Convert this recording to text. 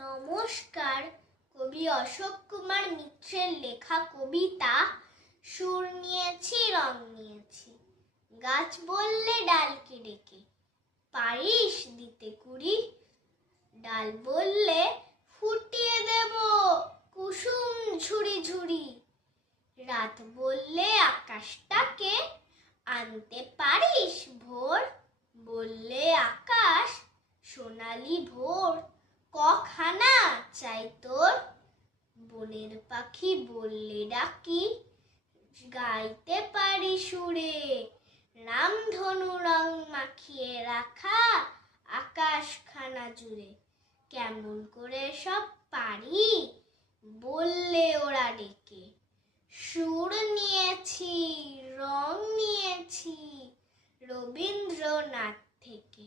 নমস্কার। কবি অশোক কুমার মিত্রের লেখা কবিতা সুর নিয়েছি রং নিয়েছি। গাছ বললে ডালকে ডেকে পারিস দিতে কুড়ি, ডাল বললে ফুটিয়ে দেব কুসুম ঝুড়ি ঝুড়ি, রাত বললে আকাশটাকে আনতে পারিস ভোর, বললে আকাশ সোনালি ভোর কখানা চাই তোর, বনের পাখি বললে ডাকি গাইতে পারি সুরে, রামধনু রং মাখিয়ে রাখা আকাশখানা জুড়ে, কেমন করে সব পারি বললে ওরা ডেকে, সুর নিয়েছি রং নিয়েছি রবীন্দ্রনাথ থেকে।